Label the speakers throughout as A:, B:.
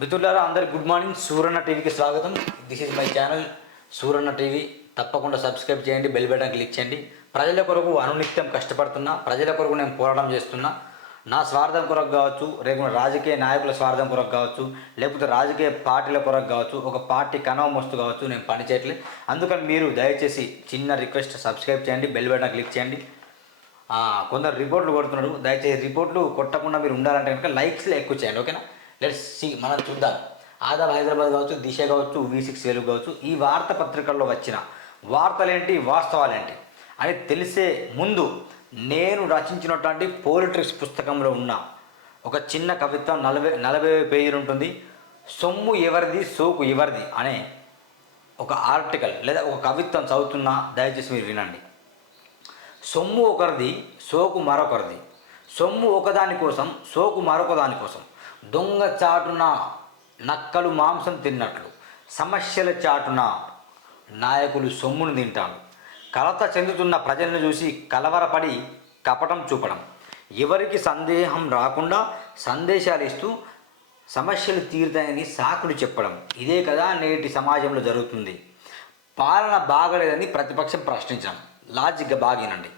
A: మిత్రులారా అందరికి good morning. Suranna టీవీకి స్వాగతం. This is my channel Suranna TV. తప్పకుండా సబ్స్క్రైబ్ చేయండి బెల్ బటన్ క్లిక్ చేయండి. ప్రజల కొరకు అనునిత్యం కష్టపడుతున్నా ప్రజల కొరకు నేను పోరాటం చేస్తున్నా. నా స్వార్థం కొరకు కావచ్చు రేపు రాజకీయ నాయకుల స్వార్థం కొరకు కావచ్చు లేకపోతే రాజకీయ పార్టీల కొరకు కావచ్చు ఒక పార్టీ కనవ మస్తు కావచ్చు నేను పని చేయట్లేదు అందుకని మీరు దయచేసి చిన్న రిక్వెస్ట్ సబ్స్క్రైబ్ చేయండి బెల్ బటన్ క్లిక్ చేయండి. కొందరు రిపోర్ట్లు కొడుతున్నారు. దయచేసి రిపోర్ట్లు కొట్టకుండా మీరు ఉండాలంటే కనుక లైక్స్లో ఎక్కువ చేయండి ఓకేనా? లెట్స్ సి మనం చూద్దాం. ఆదాబ్ హైదరాబాద్ కావచ్చు దిశ కావచ్చు వి సిక్స్ వెలుగు కావచ్చు ఈ వార్త పత్రికల్లో వచ్చిన వార్తలేంటి వాస్తవాలేంటి? అని తెలిసే ముందు నేను రచించినటువంటి పోలిట్రిక్స్ పుస్తకంలో ఉన్న ఒక చిన్న కవిత్వం నలభై నలభై పేజీలు ఉంటుంది. సొమ్ము ఎవరిది సోకు ఎవరిది అనే ఒక ఆర్టికల్ లేదా ఒక కవిత్వం చదువుతున్నా దయచేసి మీరు వినండి. సొమ్ము ఒకరిది సోకు మరొకరిది. సొమ్ము ఒకదాని కోసం సోకు మరొక దాని కోసం. దొంగ చాటున నక్కలు మాంసం తిన్నట్లు సమస్యల చాటున నాయకులు సొమ్మును తింటారు. కలత చెందుతున్న ప్రజలను చూసి కలవరపడి కపటం చూపడం. ఎవరికి సందేహం రాకుండా సందేశాలు ఇస్తూ సమస్యలు తీరుతాయని సాకులు చెప్పడం. ఇదే కదా నేటి సమాజంలో జరుగుతుంది. పాలన బాగలేదని ప్రతిపక్షం ప్రశ్నించడం. లాజిక్గా బాగినండి.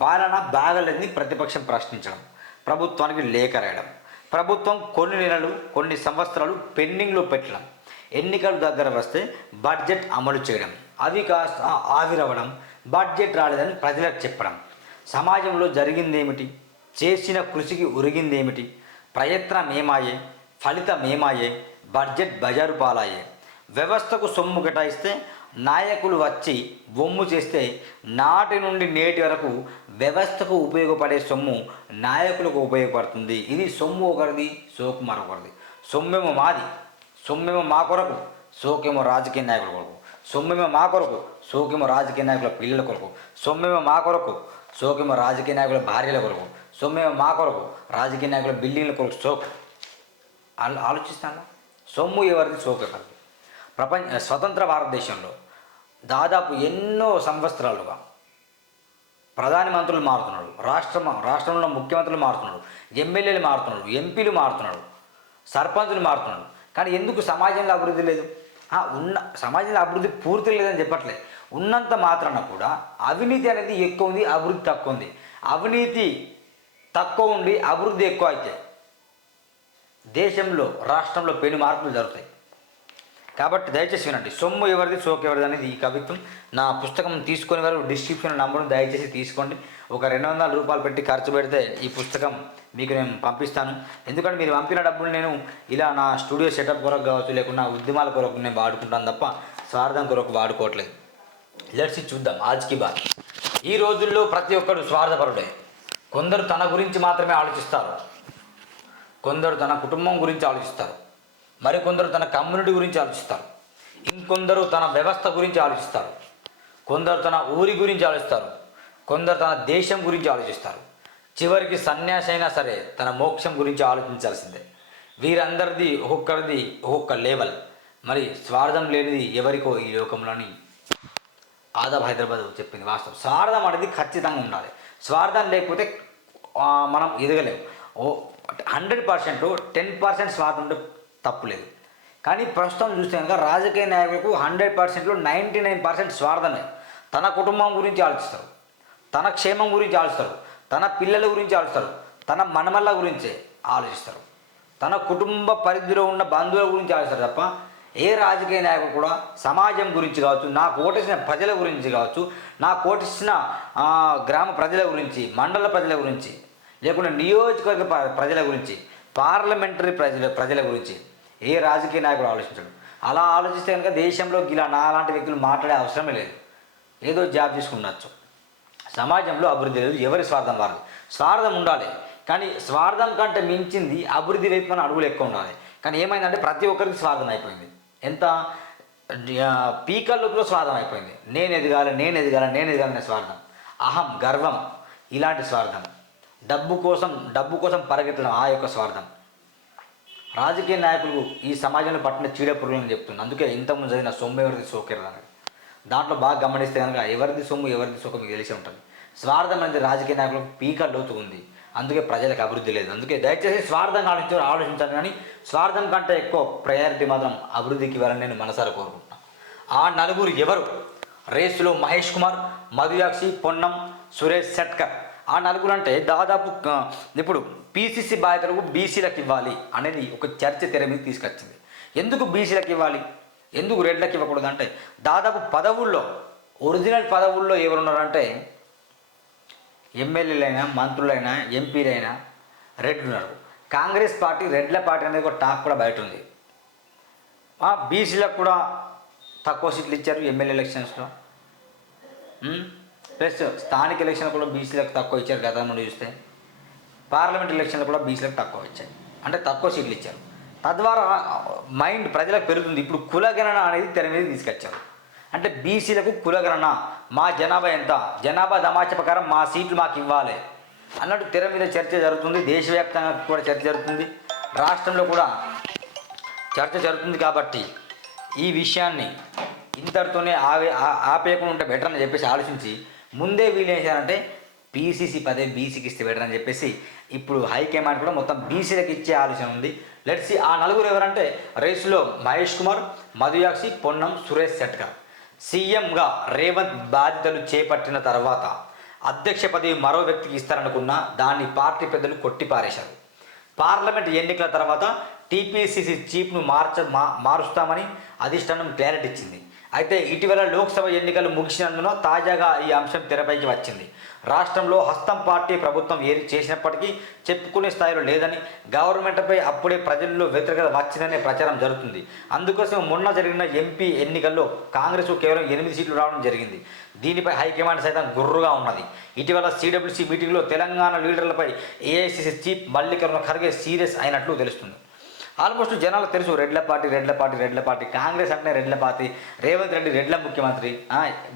A: పాలన బాగలేదని ప్రతిపక్షం ప్రశ్నించడం. ప్రభుత్వానికి లేఖ రాయడం. ప్రభుత్వం కొన్ని నెలలు కొన్ని సంవత్సరాలు పెండింగ్లో పెట్టడం ఎన్నికలు దగ్గర వస్తే బడ్జెట్ అమలు చేయడం అవి కాస్త ఆవిరవడం బడ్జెట్ రాలేదని ప్రజలకు చెప్పడం. సమాజంలో జరిగిందేమిటి? చేసిన కృషికి ఉరిగిందేమిటి ప్రయత్నం ఏమాయే? ఫలితం ఏమాయే? బడ్జెట్ బజారు పాలాయే వ్యవస్థకు సొమ్ము కేటాయిస్తే నాయకులు వచ్చి బొమ్ము చేస్తే నాటి నుండి నేటి వరకు వ్యవస్థకు ఉపయోగపడే సొమ్ము నాయకులకు ఉపయోగపడుతుంది. ఇది సొమ్ము ఒకరిది సోకు మరొకరిది. సొమ్మేమో మాది సొమ్మేమో మా కొరకు సోకేమో రాజకీయ నాయకుల కొరకు. సొమ్మేమో మా కొరకు సోకేమో రాజకీయ నాయకుల పిల్లల కొరకు. సొమ్మేమో మా కొరకు సోకేమో రాజకీయ నాయకుల భార్యల కొరకు. సొమ్మేమో మా కొరకు రాజకీయ నాయకుల బిల్డింగ్ల కొరకు సోకు. ఆలో ఆలోచిస్తాను సొమ్ము ఎవరిది సోకు ఎవరిది? ప్రపంచ స్వతంత్ర భారతదేశంలో దాదాపు ఎన్నో సంవత్సరాలుగా ప్రధానమంత్రులు మారుతున్నాడు. రాష్ట్రం రాష్ట్రంలో ముఖ్యమంత్రులు మారుతున్నాడు. ఎమ్మెల్యేలు మారుతున్నాడు. ఎంపీలు మారుతున్నాడు. సర్పంచులు మారుతున్నాడు. కానీ ఎందుకు సమాజంలో అభివృద్ధి లేదు? ఉన్న సమాజంలో అభివృద్ధి పూర్తి లేదని చెప్పట్లేదు. ఉన్నంత మాత్రాన కూడా అవినీతి అనేది ఎక్కువ ఉంది అభివృద్ధి తక్కువ ఉంది. అవినీతి తక్కువ ఉండి అభివృద్ధి ఎక్కువ అయితే దేశంలో రాష్ట్రంలో పెను మార్పులు జరుగుతాయి. కాబట్టి దయచేసి వినండి. సొమ్ము ఎవరిది సోకు ఎవరిది అనేది ఈ కవిత్వం. నా పుస్తకం తీసుకొని వారు డిస్క్రిప్షన్ నంబర్ను దయచేసి తీసుకోండి. ఒక రెండు వందల రూపాయలు పెట్టి ఖర్చు పెడితే ఈ పుస్తకం మీకు నేను పంపిస్తాను. ఎందుకంటే మీరు పంపిన డబ్బులు నేను ఇలా నా స్టూడియో సెటప్ కొరకు కావచ్చు లేకుండా ఉద్యమాల కొరకు నేను వాడుకుంటాను తప్ప స్వార్థం కొరకు వాడుకోవట్లేదు. లెట్స్ చూద్దాం. ఆజ్కి బాత్ ఈ రోజుల్లో ప్రతి ఒక్కరు స్వార్థపరుడే. కొందరు తన గురించి మాత్రమే ఆలోచిస్తారు. కొందరు తన కుటుంబం గురించి ఆలోచిస్తారు. మరికొందరు తన కమ్యూనిటీ గురించి ఆలోచిస్తారు. ఇంకొందరు తన వ్యవస్థ గురించి ఆలోచిస్తారు. కొందరు తన ఊరి గురించి ఆలోచిస్తారు. కొందరు తన దేశం గురించి ఆలోచిస్తారు. చివరికి సన్యాసి అయినా సరే తన మోక్షం గురించి ఆలోచించాల్సిందే. వీరందరిది ఒక్కొక్కరిది ఒక్కొక్క లేవల్ మరి స్వార్థం లేనిది ఎవరికో ఈ లోకంలోని ఆదాబ్ హైదరాబాద్ చెప్పింది వాస్తవం. స్వార్థం అనేది ఖచ్చితంగా ఉండాలి. స్వార్థం లేకపోతే మనం ఎదగలేము ఓ హండ్రెడ్ పర్సెంట్ టెన్ పర్సెంట్ స్వార్థం ఉంటే తప్పులేదు కానీ ప్రస్తుతం చూస్తే కనుక రాజకీయ నాయకులకు హండ్రెడ్ పర్సెంట్లో నైంటీ నైన్ పర్సెంట్ స్వార్థమే. తన కుటుంబం గురించి ఆలోచిస్తారు. తన క్షేమం గురించి ఆలోచిస్తారు. తన పిల్లల గురించి ఆలోచిస్తారు. తన మనమల్ల గురించే ఆలోచిస్తారు. తన కుటుంబ పరిధిలో ఉన్న బంధువుల గురించి ఆలోచిస్తారు తప్ప ఏ రాజకీయ నాయకుడు కూడా సమాజం గురించి కావచ్చు నా కోటేసిన ప్రజల గురించి కావచ్చు నా కోటేసిన గ్రామ ప్రజల గురించి మండల ప్రజల గురించి లేకుంటే నియోజకవర్గ ప్ర- ప్రజల గురించి పార్లమెంటరీ ప్రజల ప్రజల గురించి ఏ రాజకీయ నాయకుడు ఆలోచించడు. అలా ఆలోచిస్తే కనుక దేశంలో ఇలా నాలాంటి వ్యక్తులు మాట్లాడే అవసరమే లేదు. ఏదో జాబ్ తీసుకున్నచ్చు సమాజంలో అభివృద్ధి లేదు ఎవరి స్వార్థం వారిది. స్వార్థం ఉండాలి. కానీ స్వార్థం కంటే మించింది అభివృద్ధి వైపు మన అడుగులు ఎక్కువ ఉండాలి. కానీ ఏమైందంటే ప్రతి ఒక్కరికి స్వార్థం అయిపోయింది. ఎంత? ఆ, స్వార్థం అయిపోయింది. నేను ఎదగాలి నేను ఎదగాలి నేను ఎదగాలనే స్వార్థం. అహం గర్వం ఇలాంటి స్వార్థం. డబ్బు కోసం డబ్బు కోసం పరిగెత్తడం ఆ యొక్క స్వార్థం. రాజకీయ నాయకులు ఈ సమాజంలో పట్టిన చీడ పురుగులని చెప్తుంది అందుకే ఇంతకుముందు చదివిన సొమ్ము ఎవరిది సోకెరదు అనేది దాంట్లో బాగా గమనిస్తే కనుక ఎవరిది సొమ్ము ఎవరిది సొమ్ము మీకు తెలిసి ఉంటుంది. స్వార్థం అనేది రాజకీయ నాయకులకు పీక లోతు ఉంది. అందుకే ప్రజలకు అభివృద్ధి లేదు. అందుకే దయచేసి స్వార్థం ఆలోచించి ఆలోచించాలి కానీ స్వార్థం కంటే ఎక్కువ ప్రయారిటీ మాత్రం అభివృద్ధికి ఇవ్వాలని నేను మనసారి కోరుకుంటున్నాను ఆ నలుగురు ఎవరు? రేసులో మహేష్ కుమార్ మధుయాక్షి పొన్నం సురేష్ సెట్కర్ ఆ నలుగురు అంటే దాదాపు ఇప్పుడు పీసీసీ బాధ్యతలకు బీసీలకు ఇవ్వాలి అనేది ఒక చర్చ తెర మీద తీసుకొచ్చింది. ఎందుకు బీసీలకు ఇవ్వాలి? ఎందుకు రెడ్లకు ఇవ్వకూడదు అంటే దాదాపు పదవుల్లో ఒరిజినల్ పదవుల్లో ఎవరున్నారంటే ఎమ్మెల్యేలైనా మంత్రులైనా ఎంపీలైనా రెడ్ ఉన్నారు కాంగ్రెస్ పార్టీ రెడ్ల పార్టీ అనేది ఒక టాక్ కూడా బయట ఉంది. ఆ బీసీలకు కూడా తక్కువ సీట్లు ఇచ్చారు ఎమ్మెల్యే ఎలక్షన్స్లో. ప్లస్ స్థానిక ఎలక్షన్ కూడా బీసీలకు తక్కువ ఇచ్చారు గతంలో నుండి చూస్తే. పార్లమెంట్ ఎలక్షన్లు కూడా బీసీలకు తక్కువ ఇచ్చారు. అంటే తక్కువ సీట్లు ఇచ్చారు. తద్వారా మైండ్ ప్రజలకు పెరుగుతుంది. ఇప్పుడు కులగణన అనేది తెర మీద తీసుకొచ్చారు. అంటే బీసీలకు కులగణన మా జనాభా ఎంత? జనాభా దమాచ ప్రకారం మా సీట్లు మాకు ఇవ్వాలి అన్నట్టు తెర మీద చర్చ జరుగుతుంది. దేశవ్యాప్తంగా కూడా చర్చ జరుగుతుంది. రాష్ట్రంలో కూడా చర్చ జరుగుతుంది కాబట్టి ఈ విషయాన్ని ఇంతటితోనే ఆవే ఆ- ఆపేయకుండా ఉంటే బెటర్ అని చెప్పేసి ఆలోచించి ముందే వీళ్ళు ఏం చేయాలంటే పీసీసీ పదే బీసీకి ఇస్తే బెటర్ అని చెప్పేసి ఇప్పుడు హైకమాండ్ కూడా మొత్తం బీసీలకు ఇచ్చే ఆలోచన ఉంది. లెట్స్ ఆ నలుగురు ఎవరంటే రేసులో మహేష్ కుమార్ మధుయాక్షి పొన్నం సురేష్ శెట్కర్ సీఎంగా రేవంత్ బాధ్యతలు చేపట్టిన తర్వాత అధ్యక్ష పదవి మరో వ్యక్తికి ఇస్తారనుకున్న దాన్ని పార్టీ పెద్దలు కొట్టిపారేశారు. పార్లమెంట్ ఎన్నికల తర్వాత టీపీసీసీ చీఫ్ను మార్చ మా మారుస్తామని అధిష్టానం క్లారిటీ ఇచ్చింది. అయితే ఇటీవల లోక్సభ ఎన్నికలు ముగిసినందున తాజాగా ఈ అంశం తెరపైకి వచ్చింది. రాష్ట్రంలో హస్తం పార్టీ ప్రభుత్వం ఏది చేసినప్పటికీ చెప్పుకునే స్థాయిలో లేదని గవర్నమెంట్పై అప్పుడే ప్రజల్లో వ్యతిరేకత వచ్చిందనే ప్రచారం జరుగుతుంది. అందుకోసం మొన్న జరిగిన ఎంపీ ఎన్నికల్లో కాంగ్రెస్ కేవలం ఎనిమిది సీట్లు రావడం జరిగింది. దీనిపై హైకమాండ్ సైతం గుర్రుగా ఉన్నది. ఇటీవల సిడబ్ల్యూసీ మీటింగ్లో Telangana లీడర్లపై AICC chief Mallikarjuna Kharge serious అయినట్లు తెలుస్తుంది. ఆల్మోస్ట్ జనాలు తెలుసు రెడ్ల పార్టీ రెడ్ల పార్టీ రెడ్ల పార్టీ. కాంగ్రెస్ అంటే రెడ్ల పార్టీ. రేవంత్ రెడ్డి రెడ్ల ముఖ్యమంత్రి.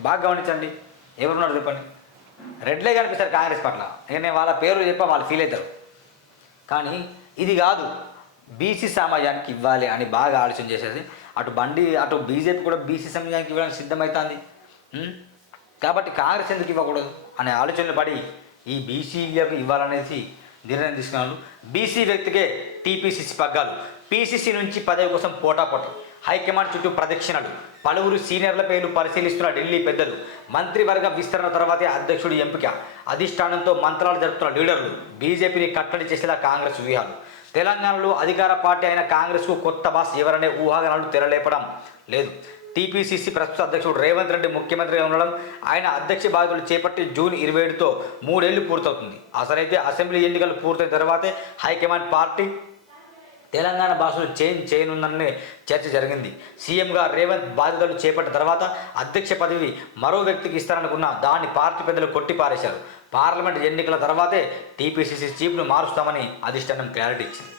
A: బాగా గమనించండి. ఎవరున్నారు చెప్పండి? రెడ్లే కనిపిస్తారు కాంగ్రెస్ పట్ల. నేను వాళ్ళ పేరు చెప్పా వాళ్ళు ఫీల్ అవుతారు. కానీ ఇది కాదు. బీసీ సమాజానికి ఇవ్వాలి అని బాగా ఆలోచన చేసేది. అటు బండి అటు బీజేపీ కూడా బీసీ సమాజానికి ఇవ్వడానికి సిద్ధమవుతుంది కాబట్టి కాంగ్రెస్ ఎందుకు ఇవ్వకూడదు? అనే ఆలోచనలు పడి ఈ బీసీలకు ఇవ్వాలనేసి నిర్ణయం తీసుకున్నాను బీసీ వ్యక్తికే టీపీసీసీ పగ్గాలు. పీసీసీ నుంచి పదవి కోసం పోటాపోటీ. హైకమాండ్ చుట్టూ ప్రదక్షిణలు. పలువురు సీనియర్ల పేర్లు పరిశీలిస్తున్న ఢిల్లీ పెద్దలు. మంత్రివర్గ విస్తరణ తర్వాతే అధ్యక్షుడి ఎంపిక. అధిష్టానంతో మంత్రాలు జరుపుతున్న లీడర్లు. బీజేపీని కట్టడి చేసేలా కాంగ్రెస్ వ్యూహాలు. తెలంగాణలో అధికార పార్టీ అయిన కాంగ్రెస్కు కొత్త బాస్ ఎవరనే ఊహాగానాలు తెరలేపడం లేదు. టీపీసీసీ ప్రస్తుత అధ్యక్షుడు రేవంత్ రెడ్డి ముఖ్యమంత్రిగా ఉండడం ఆయన అధ్యక్ష బాధ్యతలు చేపట్టి జూన్ ఇరవై ఏడుతో మూడేళ్ళు పూర్తవుతుంది. అసలైతే అసెంబ్లీ ఎన్నికలు పూర్తయిన తర్వాతే హైకమాండ్ పార్టీ తెలంగాణ భాషలు చేంజ్ చేయనుందనే చర్చ జరిగింది. సీఎంగా రేవంత్ బాధ్యతలు చేపట్టిన తర్వాత అధ్యక్ష పదవి మరో వ్యక్తికి ఇస్తారనుకున్న దాన్ని పార్టీ పెద్దలు కొట్టిపారేశారు. పార్లమెంట్ ఎన్నికల తర్వాతే టీపీసీసీ చీఫ్ను మారుస్తామని అధిష్టానం క్లారిటీ ఇచ్చింది.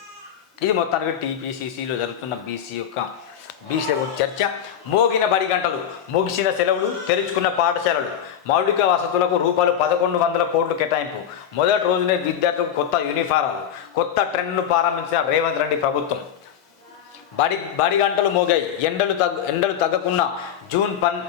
A: ఇది మొత్తానికి టీపీసీసీలో జరుగుతున్న బీసీ యొక్క బీసీ చర్చ మోగిన బడి గంటలు ముగిసిన సెలవులు తెరుచుకున్న పాఠశాలలు. మౌలిక వసతులకు రూపాయలు పదకొండు వందల కోట్లు కేటాయింపు. మొదటి రోజునే విద్యార్థులకు కొత్త యూనిఫారాలు కొత్త ట్రెండ్ను ప్రారంభించిన రేవంత్ రెడ్డి ప్రభుత్వం. బడి బడి గంటలు మోగాయి. ఎండలు తగ్గ ఎండలు తగ్గకున్న జూన్ పన్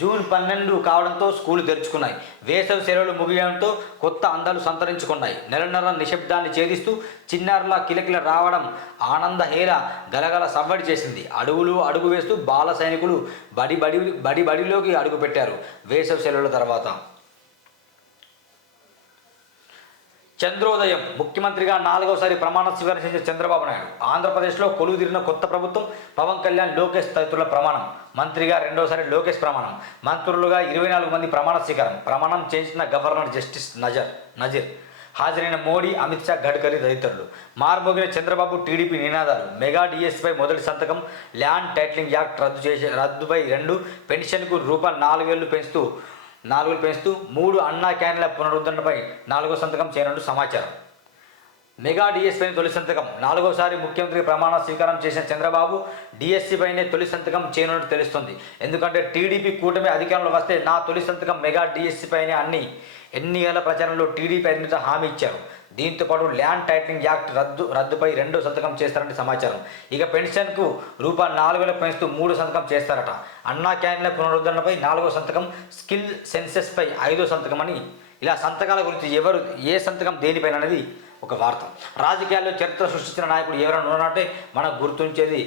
A: జూన్ పన్నెండు కావడంతో స్కూలు తెరుచుకున్నాయి. వేసవి సెలవులు ముగియడంతో కొత్త అందాలు సంతరించుకున్నాయి. నెలన్నర నిశ్శబ్దాన్ని ఛేదిస్తూ చిన్నారుల కిలకిల రావడం ఆనంద హేర గలగల సవ్వడి చేసింది. అడుగులు అడుగు వేస్తూ బాల సైనికులు బడి బడి బడి బడిలోకి అడుగు పెట్టారు వేసవి సెలవుల తర్వాత. చంద్రోదయం ముఖ్యమంత్రిగా నాలుగవసారి ప్రమాణ స్వీకారం చేసిన చంద్రబాబు నాయుడు. ఆంధ్రప్రదేశ్లో కొలువు తీరిన కొత్త ప్రభుత్వం పవన్ కళ్యాణ్ లోకేష్ తదితరుల ప్రమాణం. మంత్రిగా రెండోసారి లోకేష్ ప్రమాణం. మంత్రులుగా ఇరవై నాలుగు మంది ప్రమాణ స్వీకారం. ప్రమాణం చేసిన గవర్నర్ జస్టిస్ నజర్ నజీర్. హాజరైన మోడీ అమిత్ షా గడ్కరీ తదితరులు. మార్మోగిన చంద్రబాబు టీడీపీ నినాదాలు. మెగా డిఎస్పై మొదటి సంతకం ల్యాండ్ టైటిలింగ్ యాక్ట్ రద్దు చేసే రద్దుపై రెండు పెన్షన్కు రూపాయలు నాలుగు వేలు పెంచుతూ నాలుగులు పెంచుతూ మూడు అన్నా క్యాన్ల పునరుద్ధరణపై నాలుగో సంతకం చేయనున్నట్టు సమాచారం. మెగా డిఎస్పై తొలి సంతకం. నాలుగోసారి ముఖ్యమంత్రి ప్రమాణ స్వీకారం చేసిన చంద్రబాబు డిఎస్సీపైనే తొలి సంతకం చేయనున్నట్టు తెలుస్తుంది. ఎందుకంటే టీడీపీ కూటమి అధికారంలో వస్తే నా తొలి సంతకం మెగా డిఎస్సీపైనే అన్ని ఎన్నికల ప్రచారంలో టీడీపీ అధినేత హామీ ఇచ్చారు. దీంతో పాటు ల్యాండ్ టైటిలింగ్ యాక్ట్ రద్దు రద్దుపై రెండో సంతకం చేస్తారంటే సమాచారం. ఇక పెన్షన్కు రూపాయలు నాలుగు వేలకు పెంచుతూ మూడు సంతకం చేస్తారట. అన్నా క్యాంటీన్ల పునరుద్ధరణపై నాలుగో సంతకం స్కిల్ సెన్సెస్పై ఐదో సంతకం అని ఇలా సంతకాల గురించి ఎవరు ఏ సంతకం దేనిపైన అనేది ఒక వార్త. రాజకీయాల్లో చరిత్ర సృష్టించిన నాయకుడు ఎవరైనా ఉన్నారంటే మనకు గుర్తుంచేది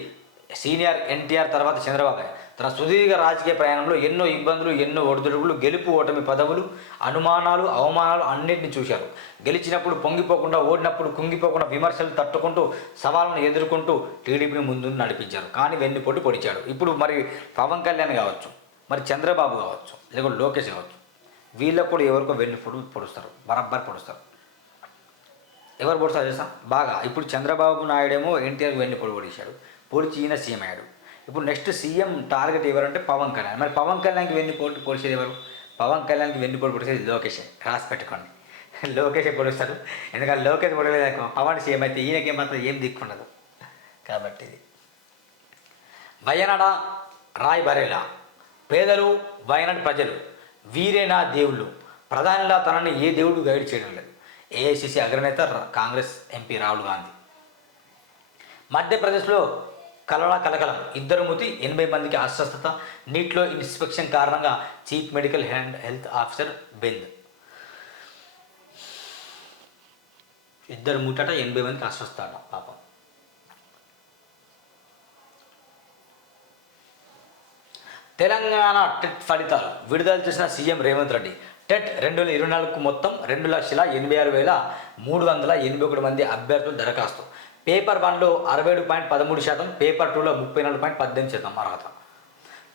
A: సీనియర్ ఎన్టీఆర్ తర్వాత చంద్రబాబు. తన సుదీర్ఘ రాజకీయ ప్రయాణంలో ఎన్నో ఇబ్బందులు ఎన్నో ఒడిదుడుకులు గెలుపు ఓటమి పదవులు అనుమానాలు అవమానాలు అన్నింటిని చూశారు. గెలిచినప్పుడు పొంగిపోకుండా ఓడినప్పుడు కుంగిపోకుండా విమర్శలు తట్టుకుంటూ సవాళ్ళను ఎదుర్కొంటూ టీడీపీని ముందు నడిపించారు. కానీ వెన్నుపోటు పొడిచాడు. ఇప్పుడు మరి పవన్ కళ్యాణ్ కావచ్చు మరి చంద్రబాబు కావచ్చు లేకుంటే లోకేష్ కావచ్చు వీళ్ళకు కూడా ఎవరికో వెన్నుపోటు పొడుస్తారు బరబ్బర్ పొడుస్తారు. ఎవరు పొడుస్తారు చేస్తాం బాగా. ఇప్పుడు చంద్రబాబు నాయుడేమో ఎన్టీఆర్ వెన్ను పొడి పొడిచాడు. పొడిచి ఈయన సీఎం అయ్యాడు. ఇప్పుడు నెక్స్ట్ సీఎం టార్గెట్ ఎవరంటే పవన్ కళ్యాణ్. మరి పవన్ కళ్యాణ్కి వెన్ను పొడి పొడిచేది ఎవరు? పవన్ కళ్యాణ్కి వెన్ను పోటీ పొడిచేది లోకేష్. రాసి పెట్టుకోండి. లోకేష్ పొడుస్తారు ఎందుకంటే లోకేష్ పొడవలేదు పవన్ సీఎం అయితే ఈయనకి మాత్రం ఏం దిక్కుండదు కాబట్టి ఇది. వయనాడ రాయ్ బరేలా పేదలు వయనాడు ప్రజలు వీరేనా దేవుళ్ళు. ప్రధానిలా తనని ఏ దేవుడు గైడ్ చేయడం లేదు. ఏఐసిసి అగ్రనేత కాంగ్రెస్ ఎంపీ రాహుల్ గాంధీ. మధ్యప్రదేశ్లో కలలా కలకలం. ఇద్దరు మృతి ఎనభై మందికి అస్వస్థత. నీటిలో ఇన్స్పెక్షన్ కారణంగా chief medical and health officer బెంద్. ఇద్దరు ముట్టట ఎనభై మందికి అస్వస్థత పాపం. తెలంగాణ టెట్ ఫలితాలు. విడుదల చేసిన సీఎం రేవంత్ రెడ్డి. టెట్ రెండు వేల ఇరవై నాలుగుకు మొత్తం రెండు లక్షల ఎనభై ఆరు వేల మూడు వందల ఎనభై ఒకటి మంది అభ్యర్థులు దరఖాస్తు. పేపర్ వన్లో అరవై ఏడు పాయింట్ పదమూడు శాతం పేపర్ టూలో ముప్పై నాలుగు పాయింట్ పద్దెనిమిది శాతం అర్హత.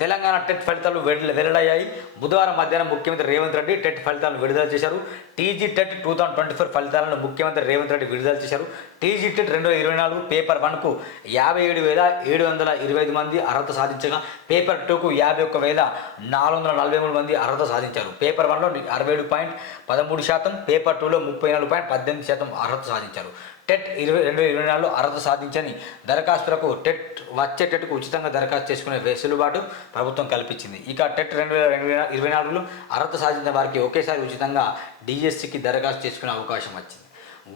A: తెలంగాణ టెట్ ఫలితాలు వెల్ల- వెల్లడయ్యాయి. బుధవారం మధ్యాహ్నం ముఖ్యమంత్రి రేవంత్ రెడ్డి టెట్ ఫలితాలను విడుదల చేశారు. TG TET two thousand twenty four ఫలితాలను ముఖ్యమంత్రి రేవంత్ రెడ్డి విడుదల చేశారు. టీజీ టెట్ రెండు వేల ఇరవై నాలుగు పేపర్ వన్కు యాభై ఏడు వేల ఏడు వందల ఇరవై ఐదు మంది అర్హత సాధించగా పేపర్ టూకు యాభై ఒక్క వేల నాలుగు వందల నలభై మూడు మంది అర్హత సాధించారు. పేపర్ వన్లో అరవై ఏడు పాయింట్ పదమూడు శాతం పేపర్ టూలో ముప్పై నాలుగు పాయింట్ పద్దెనిమిది శాతం అర్హత సాధించారు. టెట్ ఇరవై రెండు ఇరవై నాలుగులో అర్హత సాధించని దరఖాస్తులకు టెట్ వచ్చే టెట్కు ఉచితంగా దరఖాస్తు చేసుకునే వెసులుబాటు ప్రభుత్వం కల్పించింది. ఇక టెట్ రెండు వేల రెండు వేల ఇరవై నాలుగులో అర్హత సాధించిన వారికి ఒకేసారి ఉచితంగా డిఎస్సికి దరఖాస్తు చేసుకునే అవకాశం వచ్చింది.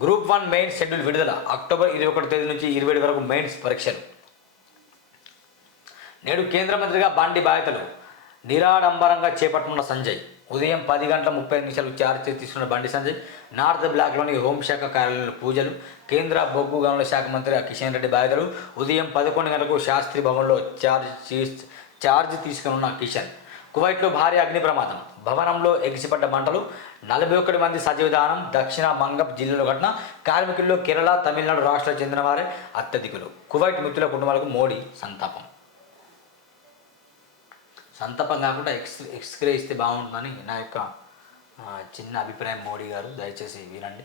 A: గ్రూప్ వన్ మెయిన్ షెడ్యూల్ విడుదల అక్టోబర్ ఇరవై ఒకటి తేదీ నుంచి ఇరవై ఏడు వరకు మెయిన్స్ పరీక్షలు. నేడు కేంద్ర మంత్రిగా బాండి బాధ్యతలు నిరాడంబరంగా చేపట్టనున్న సంజయ్. ఉదయం పది గంటల ముప్పై నిమిషాలు చార్జ్ తీసుకున్న బండి సంజయ్ నార్త్ బ్లాక్లోని హోంశాఖ కార్యాలయంలో పూజలు కేంద్ర బొగ్గు గనుల శాఖ మంత్రి కిషన్ రెడ్డి బాధితులు ఉదయం పదకొండు గంటలకు శాస్త్రి భవన్లో చార్జ్ చార్జ్ తీసుకున్న కిషన్. కువైట్లో భారీ అగ్ని ప్రమాదం. భవనంలో ఎగిసిపడ్డ మంటలు నలభై ఒకటి మంది సజీవదానం దక్షిణ మంగప్ జిల్లాలో ఘటన కార్మికుల్లో కేరళ తమిళనాడు రాష్ట్రాలకు చెందిన వారే అత్యధికులు. కువైట్ మృతుల కుటుంబాలకు మోడీ సంతాపం. సంతపం కాకుండా ఎక్స్ ఎక్స్క్రే ఇస్తే బాగుంటుందని నా యొక్క చిన్న అభిప్రాయం మోడీ గారు. దయచేసి వినండి.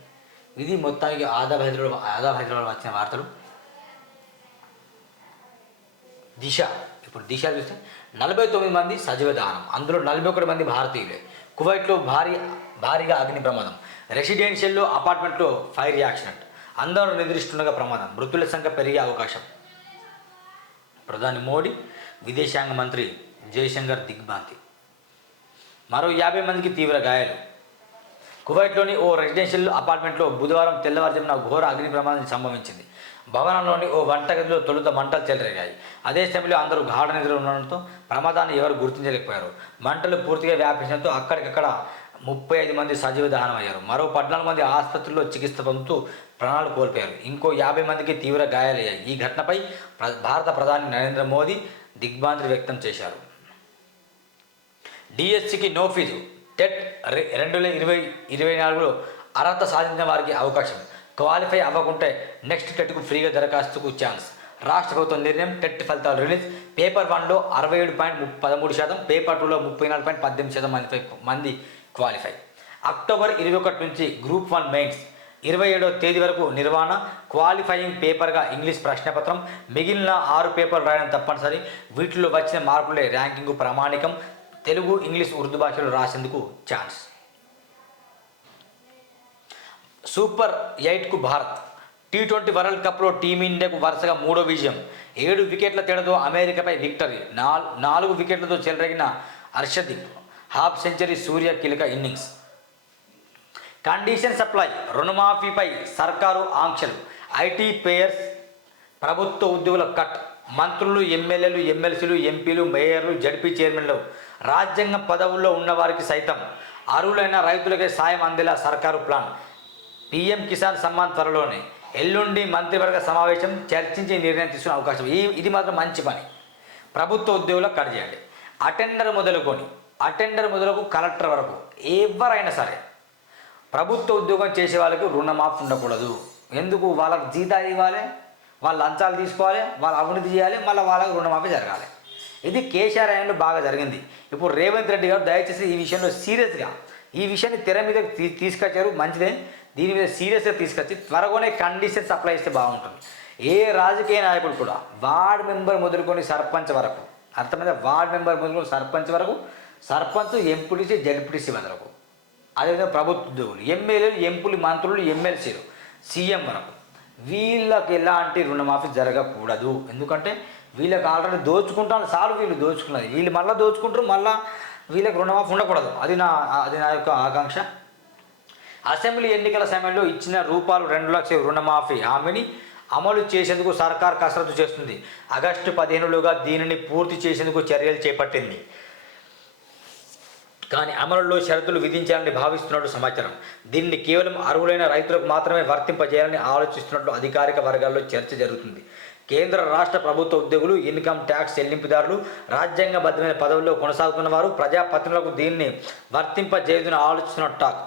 A: ఇది మొత్తానికి ఆదాబ్ హైదరాబాద్ ఆదాబ్ హైదరాబాద్ వచ్చిన వార్తలు. దిశ. ఇప్పుడు దిశ చూస్తే నలభై తొమ్మిది మంది సజీవ దానం అందులో నలభై ఒకటి మంది భారతీయులే. కువైట్లో భారీ భారీగా అగ్ని ప్రమాదం. రెసిడెన్షియల్లో అపార్ట్మెంట్లో ఫైర్ యాక్సిడెంట్. అందరూ నిద్రిస్తుండగా ప్రమాదం. మృతుల సంఖ్య పెరిగే అవకాశం. ప్రధాని మోడీ విదేశాంగ మంత్రి జయశంకర్ దిగ్భాంతి మరో యాభై మందికి తీవ్ర గాయాలు. కువైట్లోని ఓ రెసిడెన్షియల్ అపార్ట్మెంట్లో బుధవారం తెల్లవారుజామున ఘోర అగ్ని ప్రమాదం సంభవించింది. భవనంలోని ఓ వంటగదిలో తొలుత మంటలు చెలరేగాయి. అదే సమయంలో అందరూ గాఢ నిద్ర ఉండడంతో ప్రమాదాన్ని ఎవరు గుర్తించలేకపోయారు. మంటలు పూర్తిగా వ్యాపించడంతో అక్కడికక్కడ ముప్పై ఐదు మంది సజీవ దహనం అయ్యారు మరో పద్నాలుగు మంది ఆసుపత్రిలో చికిత్స పొందుతూ ప్రాణాలు కోల్పోయారు. ఇంకో యాభై మందికి తీవ్ర గాయాలయ్యాయి. ఈ ఘటనపై ప్ర- భారత ప్రధాని నరేంద్ర మోదీ దిగ్భ్రాంతి వ్యక్తం చేశారు. డిఎస్సికి నో ఫీజు. టెట్ రె- రెండు వేల ఇరవై ఇరవై నాలుగులో అర్హత సాధించిన వారికి అవకాశం. క్వాలిఫై అవ్వకుంటే నెక్స్ట్ టెట్కు ఫ్రీగా దరఖాస్తుకు ఛాన్స్. రాష్ట్ర ప్రభుత్వం నిర్ణయం టెట్ ఫలితాలు రిలీజ్. పేపర్ వన్లో అరవై ఏడు పాయింట్ పదమూడు శాతం పేపర్ టూలో ముప్పై నాలుగు పాయింట్ పద్దెనిమిది శాతం మంది మంది క్వాలిఫై. అక్టోబర్ ఇరవై ఒకటి నుంచి గ్రూప్ వన్ మెయిన్స్. ఇరవై ఏడో తేదీ వరకు నిర్వహణ క్వాలిఫైయింగ్ పేపర్గా ఇంగ్లీష్ ప్రశ్నపత్రం మిగిలిన ఆరు పేపర్లు రాయడం తప్పనిసరి. వీటిలో వచ్చిన మార్కులే ర్యాంకింగ్ ప్రామాణికం. తెలుగు ఇంగ్లీష్ ఉర్దూ భాషలో రాసేందుకు ఛాన్స్. సూపర్ ఎయిట్కు భారత్. టీ ట్వంటీ వరల్డ్ కప్లో టీమిండియాకు వరుసగా మూడో విజయం. ఏడు వికెట్ల తేడాతో అమెరికాపై విక్టరీ. నాలుగు వికెట్లతో చెలరేగిన హర్షదీప్. హాఫ్ సెంచరీ సూర్య కీలక ఇన్నింగ్స్. Condition supply. రుణమాఫీపై సర్కారు ఆంక్షలు. ఐటీ పేయర్స్ ప్రభుత్వ ఉద్యోగుల కట్. మంత్రులు ఎమ్మెల్యేలు ఎమ్మెల్సీలు ఎంపీలు మేయర్లు జడ్పీ చైర్మన్లు రాజ్యాంగ పదవుల్లో ఉన్నవారికి సైతం అర్హులైన రైతులకే సాయం అందేలా సర్కారు ప్లాన్. పీఎం కిసాన్ సమ్మాన్ త్వరలోనే ఎల్లుండి మంత్రివర్గ సమావేశం చర్చించి నిర్ణయం తీసుకునే అవకాశం. ఈ ఇది మాత్రం మంచి పని. ప్రభుత్వ ఉద్యోగులకు కట్ చేయండి. అటెండర్ మొదలుకొని అటెండర్ మొదలకు కలెక్టర్ వరకు ఎవరైనా సరే ప్రభుత్వ ఉద్యోగం చేసే వాళ్ళకి రుణమాఫీ ఉండకూడదు. ఎందుకు? వాళ్ళకి జీతాలు ఇవ్వాలి వాళ్ళ లంచాలు తీసుకోవాలి వాళ్ళ అవినీతి చేయాలి మళ్ళీ వాళ్ళకి రుణమాఫీ జరగాలి. ఇది కేసీఆర్ ఆయనలో బాగా జరిగింది. ఇప్పుడు రేవంత్ రెడ్డి గారు దయచేసి ఈ విషయంలో సీరియస్గా ఈ విషయాన్ని తెర మీద తీ- తీసుకొచ్చారు మంచిదే. దీని మీద సీరియస్గా తీసుకొచ్చి త్వరగానే కండిషన్ సప్లై చేస్తే బాగుంటుంది. ఏ రాజకీయ నాయకుడు కూడా వార్డ్ మెంబర్ మొదలుకొని సర్పంచ్ వరకు అర్థమైందా? వార్డ్ మెంబర్ మొదలుకొని సర్పంచ్ వరకు సర్పంచ్ ఎంపీటీసీ జడ్పీటీసీ వరకు అదేవిధంగా ప్రభుత్వ ఉద్యోగులు ఎమ్మెల్యేలు ఎంపులు మంత్రులు ఎమ్మెల్సీలు సీఎం వరకు. వీళ్ళకి ఎలాంటి రుణమాఫీ జరగకూడదు. ఎందుకంటే వీళ్ళకి ఆల్రెడీ దోచుకుంటాను చాలు వీళ్ళు దోచుకున్నది. వీళ్ళు మళ్ళీ దోచుకుంటారు మళ్ళీ వీళ్ళకి రుణమాఫీ ఉండకూడదు. అది నా అది నా యొక్క ఆకాంక్ష. అసెంబ్లీ ఎన్నికల సమయంలో ఇచ్చిన రూపాయలు రెండు లక్షల రుణమాఫీ హామీని అమలు చేసేందుకు సర్కార్ కసరత్తు చేస్తుంది. ఆగస్టు పదిహేనులోగా దీనిని పూర్తి చేసేందుకు చర్యలు చేపట్టింది. కానీ అమలులో షరతులు విధించాలని భావిస్తున్నట్టు సమాచారం. దీన్ని కేవలం అర్హులైన రైతులకు మాత్రమే వర్తింపజేయాలని ఆలోచిస్తున్నట్లు అధికారిక వర్గాల్లో చర్చ జరుగుతుంది. కేంద్ర రాష్ట్ర ప్రభుత్వ ఉద్యోగులు ఇన్కమ్ ట్యాక్స్ చెల్లింపుదారులు రాజ్యాంగబద్ధమైన పదవుల్లో కొనసాగుతున్న వారు ప్రజాప్రతినిధులకు దీన్ని వర్తింపజేయదని ఆలోచిస్తున్న టాక్.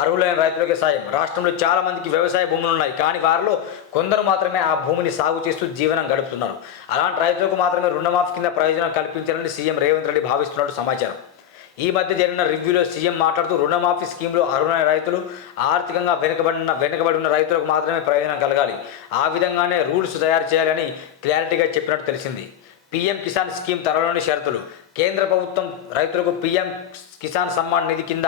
A: అర్హులైన రైతులకే సాయం. రాష్ట్రంలో చాలా మందికి వ్యవసాయ భూములు ఉన్నాయి. కానీ వారిలో కొందరు మాత్రమే ఆ భూమిని సాగు చేస్తూ జీవనం గడుపుతున్నారు. అలాంటి రైతులకు మాత్రమే రుణమాఫీ కింద ప్రయోజనం కల్పించాలని సీఎం రేవంత్ రెడ్డి భావిస్తున్నట్టు సమాచారం. ఈ మధ్య జరిగిన రివ్యూలో సీఎం మాట్లాడుతూ రుణమాఫీ స్కీమ్లో అర్హులైన రైతులు ఆర్థికంగా వెనుకబడిన వెనుకబడి ఉన్న రైతులకు మాత్రమే ప్రయోజనం కలగాలి. ఆ విధంగానే రూల్స్ తయారు చేయాలని క్లారిటీగా చెప్పినట్టు తెలిసింది. పీఎం కిసాన్ స్కీమ్ త్వరలోని షరతులు కేంద్ర ప్రభుత్వం రైతులకు పీఎం కిసాన్ సమ్మాన్ నిధి కింద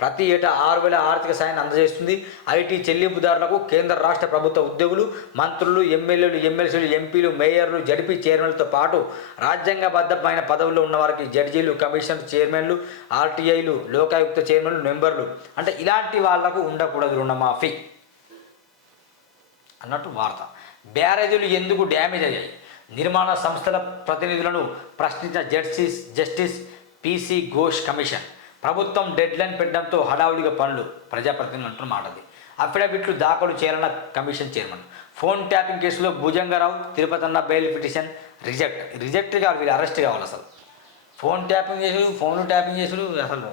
A: ప్రతి ఏటా ఆరు వేల ఆర్థిక సాయాన్ని అందజేస్తుంది. ఐటీ చెల్లింపుదారులకు కేంద్ర రాష్ట్ర ప్రభుత్వ ఉద్యోగులు మంత్రులు ఎమ్మెల్యేలు ఎమ్మెల్సీలు ఎంపీలు మేయర్లు జడిపి చైర్మన్లతో పాటు రాజ్యాంగబద్ధమైన పదవుల్లో ఉన్న వారికి జడ్జీలు కమిషన్ చైర్మన్లు ఆర్టీఐలు లోకాయుక్త చైర్మన్లు మెంబర్లు. అంటే ఇలాంటి వాళ్ళకు ఉండకూడదు రుణమాఫీ. అన్నట్టు వార్త. బ్యారేజీలు ఎందుకు డ్యామేజ్ అయ్యాయి? నిర్మాణ సంస్థల ప్రతినిధులను ప్రశ్నించిన justice justice PC Ghosh commission. ప్రభుత్వం డెడ్లైన్ పెట్టడంతో హడావుడిగా పనులు ప్రజాప్రతినిధులు అంటున్న మాటది అఫిడవిట్లు దాఖలు చేయాలన్న కమిషన్ చైర్మన్. ఫోన్ ట్యాపింగ్ కేసులో భుజంగరావు తిరుపతి అన్న బెయిల్ పిటిషన్ రిజెక్ట్. రిజెక్ట్ కావాలి వీళ్ళు అరెస్ట్ కావాలి అసలు. ఫోన్ ట్యాపింగ్ చేసుడు ఫోన్ ట్యాపింగ్ చేసుడు అసలు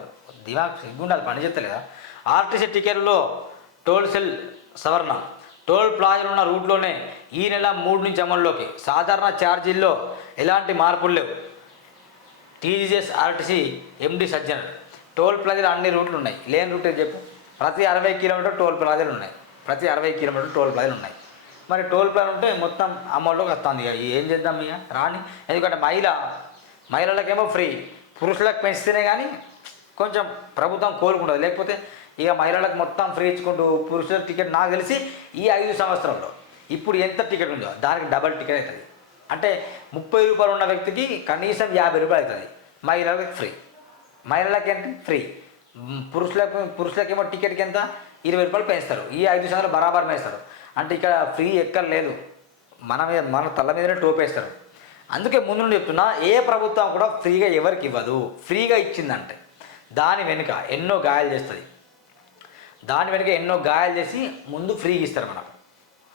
A: దిమాగ్ సిగ్గుండాలి పని చేస్తలేదా? ఆర్టీసీ టికెట్లో టోల్ సెల్ సవరణ. టోల్ ప్లాజాలు ఉన్న రూట్లోనే ఈ నెల మూడు నుంచి అమల్లోకి. సాధారణ ఛార్జీల్లో ఎలాంటి మార్పులు లేవు. టీజీఎస్ ఆర్టీసీ ఎండి సజ్జన. టోల్ ప్లాజాలు అన్ని రూట్లు ఉన్నాయి. లేని రూట్ ఏది చెప్పు? ప్రతి అరవై కిలోమీటర్ టోల్ ప్లాజాలు ఉన్నాయి. ప్రతి అరవై కిలోమీటర్ టోల్ ప్లాజాలు ఉన్నాయి. మరి టోల్ ప్లాన్ ఉంటే మొత్తం అమల్లోకి వస్తుంది ఇక. ఏం చేద్దాం ఇక? రాని. ఎందుకంటే మహిళ మహిళలకేమో ఫ్రీ. పురుషులకు పెంచితేనే కానీ కొంచెం ప్రభుత్వం కోలుకుంటుంది. లేకపోతే ఇక మహిళలకు మొత్తం ఫ్రీ ఇచ్చుకుంటూ పురుషుల టికెట్ నాకు తెలిసి ఈ ఐదు సంవత్సరంలో. ఇప్పుడు ఎంత టికెట్ ఉందో దానికి డబల్ టికెట్ అవుతుంది. అంటే ముప్పై రూపాయలు ఉన్న వ్యక్తికి కనీసం యాభై రూపాయలు అవుతుంది. మహిళలకు ఫ్రీ. మహిళలకి ఎంత ఫ్రీ. పురుషులకు పురుషులకేమో టికెట్కి ఎంత? ఇరవై రూపాయలు పెంచుతారు. ఈ ఐదు సంవత్సరాలు బరాబర్ పెంచుతారు. అంటే ఇక్కడ ఫ్రీ ఎక్కడ లేదు. మన మీద మన తల మీదనే టోపేస్తారు. అందుకే ముందు నుండి చెప్తున్నా ఏ ప్రభుత్వం కూడా ఫ్రీగా ఎవరికి ఇవ్వదు. ఫ్రీగా ఇచ్చిందంటే దాని వెనుక ఎన్నో గాయాలు చేస్తుంది. దాని వెనుక ఎన్నో గాయాలు చేసి ముందు ఫ్రీగా ఇస్తారు మనకు.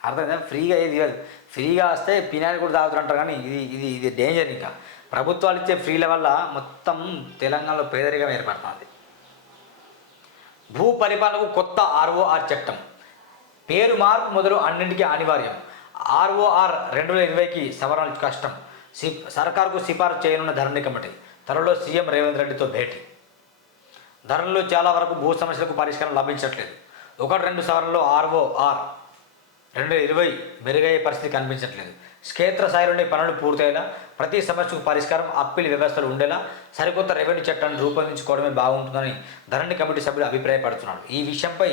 A: అర్థమైందా? ఫ్రీగా ఏది కాదు ఫ్రీగా వస్తే పినాయిల్ కూడా తాగుతారంటారు కానీ ఇది ఇది ఇది డేంజర్ ఇంకా. ప్రభుత్వాలు ఇచ్చే ఫ్రీల వల్ల మొత్తం తెలంగాణలో పేదరికం ఏర్పడుతుంది. భూ పరిపాలనకు కొత్త ఆర్ఓఆర్ చట్టం. పేరు మార్పు మొదలు అన్నింటికీ అనివార్యం. ఆర్ఓఆర్ రెండు వేల ఇరవైకి సవరణ కష్టం. సి సర్కార్కు సిఫారసు చేయనున్న ధరణి కమిటీ. త్వరలో సీఎం రేవంత్ రెడ్డితో భేటీ. ధరల్లో చాలా వరకు భూ సమస్యలకు పరిష్కారం లభించట్లేదు. ఒకటి రెండు సవరణలో ఆర్ఓఆర్ రెండు వేల ఇరవై మెరుగయ్యే పరిస్థితి కనిపించట్లేదు. క్షేత్రస్థాయిలోని పనులు పూర్తయినా ప్రతి సమస్యకు పరిష్కారం అప్పీల్ వ్యవస్థలు ఉండేలా సరికొత్త రెవెన్యూ చట్టాన్ని రూపొందించుకోవడమే బాగుంటుందని ధరణి కమిటీ సభ్యులు అభిప్రాయపడుతున్నారు. ఈ విషయంపై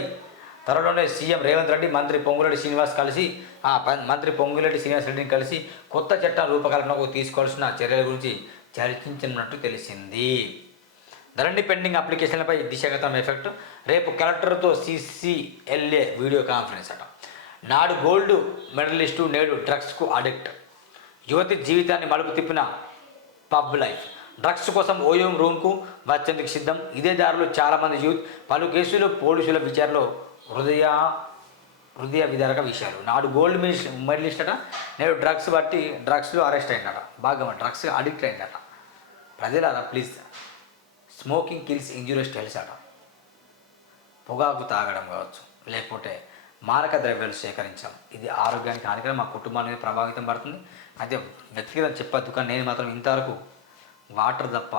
A: త్వరలోనే సీఎం రేవంత్ రెడ్డి మంత్రి పొంగులేటి శ్రీనివాస్ కలిసి ఆ మంత్రి పొంగులేటి శ్రీనివాస్ రెడ్డిని కలిసి కొత్త చట్టం రూపకల్పనకు తీసుకోవాల్సిన చర్యల గురించి చర్చించినట్టు తెలిసింది. ధరణి పెండింగ్ అప్లికేషన్లపై దిశగతం ఎఫెక్ట్. రేపు కలెక్టర్తో సీసీఎల్ఏ వీడియో కాన్ఫరెన్స్ అట. నాడు గోల్డ్ మెడలిస్టు నేడు డ్రగ్స్కు అడిక్ట్. యువతి జీవితాన్ని మలుపు తిప్పిన పబ్ లైఫ్. డ్రగ్స్ కోసం ఓయూఎం రూమ్కు వచ్చేందుకు సిద్ధం. ఇదే దారిలో చాలామంది యూత్ పలు కేసులు పోలీసుల విచారణలో హృదయ హృదయ విదారక విషయాలు. నాడు గోల్డ్ మెడలిస్ట్ మెడలిస్ట్ అట. నేడు డ్రగ్స్ బట్టి డ్రగ్స్లో అరెస్ట్ అయిందట. బాగా డ్రగ్స్ అడిక్ట్ అయిందట. ప్రజలారా please. Smoking kills injurious tells అట పొగాకు తాగడం కావచ్చు లేకపోతే మారక ద్రవ్యాలు సేకరించాం. ఇది ఆరోగ్యానికి హానికరం మా కుటుంబానికి ప్రభావితం పడుతుంది. అయితే వ్యక్తిగతం చెప్పద్దు కానీ నేను మాత్రం ఇంతవరకు వాటర్ తప్ప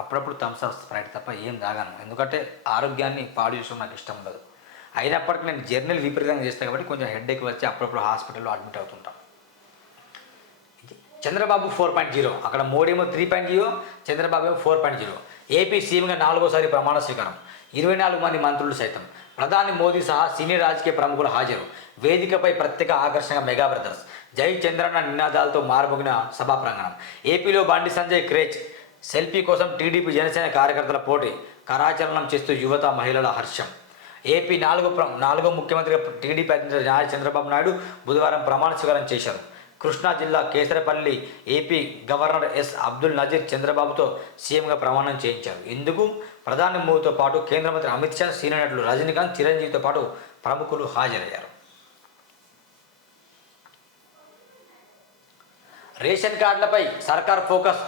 A: అప్పుడప్పుడు థమ్స్ అప్ స్ప్రైట్ తప్ప ఏం తాగాను. ఎందుకంటే ఆరోగ్యాన్ని పాడు చేసుకోవడం నాకు ఇష్టం ఉండదు. అయినప్పటికీ నేను జర్నీలు విపరీతంగా చేస్తాను కాబట్టి కొంచెం హెడ్ఏక్ వచ్చి అప్పుడప్పుడు హాస్పిటల్లో అడ్మిట్ అవుతుంటాం. చంద్రబాబు ఫోర్ పాయింట్ జీరో అక్కడ మోడీ ఏమో త్రీ పాయింట్ జీరో చంద్రబాబు ఏమో ఫోర్ పాయింట్ జీరో. ఏపీ సీఎంగా నాలుగోసారి ప్రమాణ స్వీకారం. ఇరవై నాలుగు మంది మంత్రులు సైతం. ప్రధాని మోదీ సహా సీనియర్ రాజకీయ ప్రముఖులు హాజరు. వేదికపై ప్రత్యేక ఆకర్షణగా మెగా బ్రదర్స్. జై చంద్రన్న నినాదాలతో మారుమోగిన సభా ప్రాంగణం. ఏపీలో బండి సంజయ్ క్రేజ్. సెల్ఫీ కోసం టీడీపీ జనసేన కార్యకర్తల పోటీ. కరాచరణం చేస్తూ యువత మహిళల హర్షం. ఏపీ నాలుగో ప్ర నాలుగో ముఖ్యమంత్రిగా టీడీపీ అధినేత నారా చంద్రబాబు నాయుడు బుధవారం ప్రమాణ స్వీకారం చేశారు. కృష్ణా జిల్లా Kesarapalli AP governor S Abdul Nazeer చంద్రబాబుతో సీఎంగా ప్రమాణం చేయించారు. ఇందుకు ప్రధాని మోదీతో పాటు కేంద్ర మంత్రి అమిత్ షా సీనియర్ నటులు రజనీకాంత్ చిరంజీవితో పాటు ప్రముఖులు హాజరయ్యారు. రేషన్ కార్డులపై సర్కార్ ఫోకస్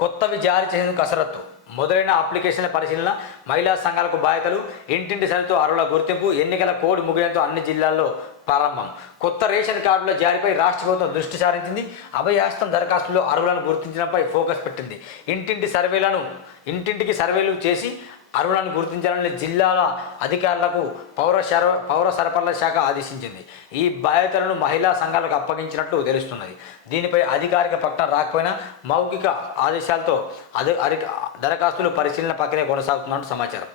A: కొత్తవి జారీ చేసేందుకు కసరత్తు. మొదలైన అప్లికేషన్ల పరిశీలన మహిళా సంఘాలకు బాధ్యతలు ఇంటింటి సరితో అర్హుల గుర్తింపు ఎన్నికల కోడ్ ముగియడంతో అన్ని జిల్లాల్లో ప్రారంభం. కొత్త రేషన్ కార్డుల జారీపై రాష్ట్ర ప్రభుత్వం దృష్టి సారించింది. అభయాస్తం దరఖాస్తులో అర్హులను గుర్తించడంపై ఫోకస్ పెట్టింది. ఇంటింటి సర్వేలను ఇంటింటికి సర్వేలు చేసి అర్హులను గుర్తించాలని జిల్లాల అధికారులకు పౌర సర పౌర సరఫరాల శాఖ ఆదేశించింది. ఈ బాధ్యతలను మహిళా సంఘాలకు అప్పగించినట్లు తెలుస్తున్నది. దీనిపై అధికారిక ప్రకటన రాకపోయినా మౌఖిక ఆదేశాలతో అది అధి దరఖాస్తులు పరిశీలన ప్రక్రియ కొనసాగుతున్నట్టు సమాచారం.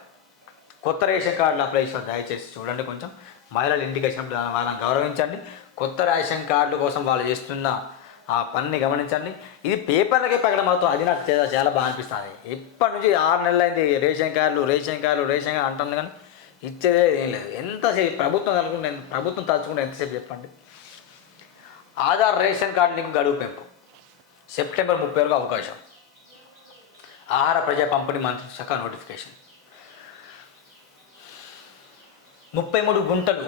A: కొత్త రేషన్ కార్డులు అప్లై చేసిన దయచేసి చూడండి కొంచెం. మహిళలు ఇంటికి వచ్చినప్పుడు వాళ్ళని గౌరవించండి. కొత్త రేషన్ కార్డుల కోసం వాళ్ళు చేస్తున్న ఆ పనిని గమనించండి. ఇది పేపర్లకే పెట్టడం మాత్రం అది నాకు చాలా చాలా బాగా అనిపిస్తుంది. ఎప్పటి నుంచి ఆరు నెలలు అయింది రేషన్ కార్డులు రేషన్ కార్డులు రేషన్ కార్డు అంటుంది కానీ ఇచ్చేదే ఏం లేదు. ఎంతసేపు ప్రభుత్వం తలుచుకుంటే ప్రభుత్వం తలుచుకుంటే ఎంతసేపు చెప్పండి? ఆధార్ రేషన్ కార్డు నీకు గడువు పెంపు. సెప్టెంబర్ ముప్పై వరకు అవకాశం. ఆహార ప్రజా పంపిణీ మంత్రిత్వ శాఖ నోటిఫికేషన్. ముప్పై మూడు గుంటలు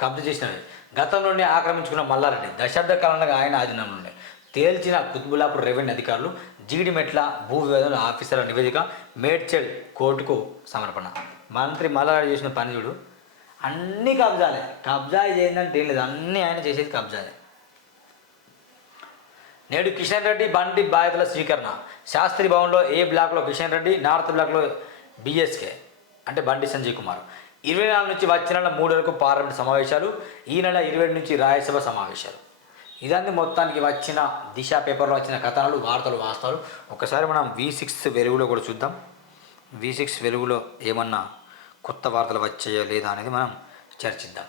A: కబ్జా చేసినవి గతంలోనే ఆక్రమించుకున్న మల్లారెడ్డి దశాబ్ద కాలంగా ఆయన ఆధీనంలో ఉండే. తేల్చిన కుతుబులాపూర్ రెవెన్యూ అధికారులు జీడిమెట్ల భూ వివాదం ఆఫీసర్ల నివేదిక మేడ్చల్ కోర్టుకు సమర్పణ. మంత్రి మల్లారెడ్డి చేసిన పని చూడు. అన్నీ కబ్జాలే. కబ్జా చేయాలంటే ఏం లేదు. అన్నీ ఆయన చేసేది కబ్జాలే. నేడు కిషన్ రెడ్డి బండి బాధితుల స్వీకరణ. శాస్త్రి భవన్లో ఏ బ్లాక్లో కిషన్ రెడ్డి నార్త్ బ్లాక్లో బిఎస్కే అంటే బండి సంజయ్ కుమార్. ఇరవై నాలుగు నుంచి వచ్చే నెల మూడు వరకు పార్లమెంట్ సమావేశాలు ఈ నెల ఇరవై నుంచి రాజ్యసభ సమావేశాలు. ఇదన్నీ మొత్తానికి వచ్చిన దిశ పేపర్లో వచ్చిన కథనాలు వార్తలు వాస్తవాలు. ఒకసారి మనం వి సిక్స్ వెలుగులో కూడా చూద్దాం. వి సిక్స్ వెలుగులో ఏమన్నా కొత్త వార్తలు వచ్చాయో లేదా అనేది మనం చర్చిద్దాం.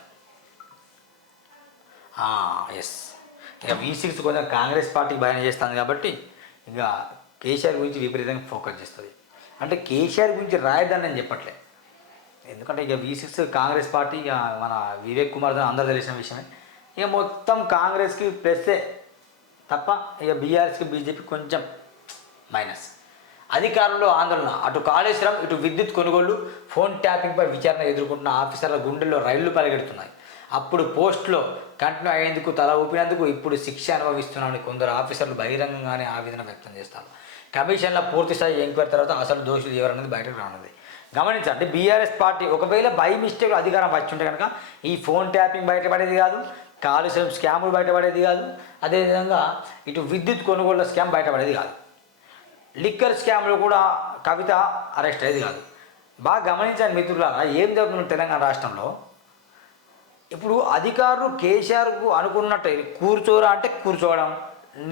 A: ఎస్ ఇక వి సిక్స్ కొంచెం కాంగ్రెస్ పార్టీకి భయం చేస్తుంది కాబట్టి ఇక కేసీఆర్ గురించి విపరీతంగా ఫోకస్ చేస్తుంది. అంటే కేసీఆర్ గురించి రాయదని నేను చెప్పట్లే. ఎందుకంటే ఇక వి సిక్స్ కాంగ్రెస్ పార్టీ ఇక మన వివేక్ కుమార్ దా అందరూ తెలిసిన విషయమే. ఇక మొత్తం కాంగ్రెస్కి ప్లస్సే తప్ప ఇక బీఆర్ఎస్కి బీజేపీ కొంచెం మైనస్ అధికారంలో ఆందోళన. అటు కాళేశ్వరం ఇటు విద్యుత్ కొనుగోళ్ళు ఫోన్ ట్యాపింగ్పై విచారణ ఎదుర్కొంటున్న ఆఫీసర్ల గుండెల్లో రైళ్ళు పరిగెడుతున్నాయి. అప్పుడు పోస్ట్లో కంటిన్యూ అయ్యేందుకు తల ఊపినందుకు ఇప్పుడు శిక్ష అనుభవిస్తున్నామని కొందరు ఆఫీసర్లు బహిరంగంగానే ఆవేదన వ్యక్తం చేస్తారు. కమిషన్ల పూర్తి స్థాయి ఎంక్వైరీ తర్వాత అసలు దోషులు ఎవరన్నది బయటకు రానుంది గమనించండి బీఆర్ఎస్ పార్టీ ఒకవేళ బై మిస్టేక్ అధికారం వచ్చి ఉంటే కనుక ఈ ఫోన్ ట్యాపింగ్ బయటపడేది కాదు కాలుష్యం స్కాములు బయటపడేది కాదు అదేవిధంగా ఇటు విద్యుత్ కొనుగోళ్ళ స్కామ్ బయటపడేది కాదు. లిక్కర్ స్కామ్లో కూడా కవిత అరెస్ట్ అయ్యేది కాదు. బాగా గమనించండి మిత్రులారా ఏం జరుగుతుంది తెలంగాణ రాష్ట్రంలో? ఇప్పుడు అధికారులు కేసీఆర్కు అనుకున్నట్టు కూర్చోరా అంటే కూర్చోవడం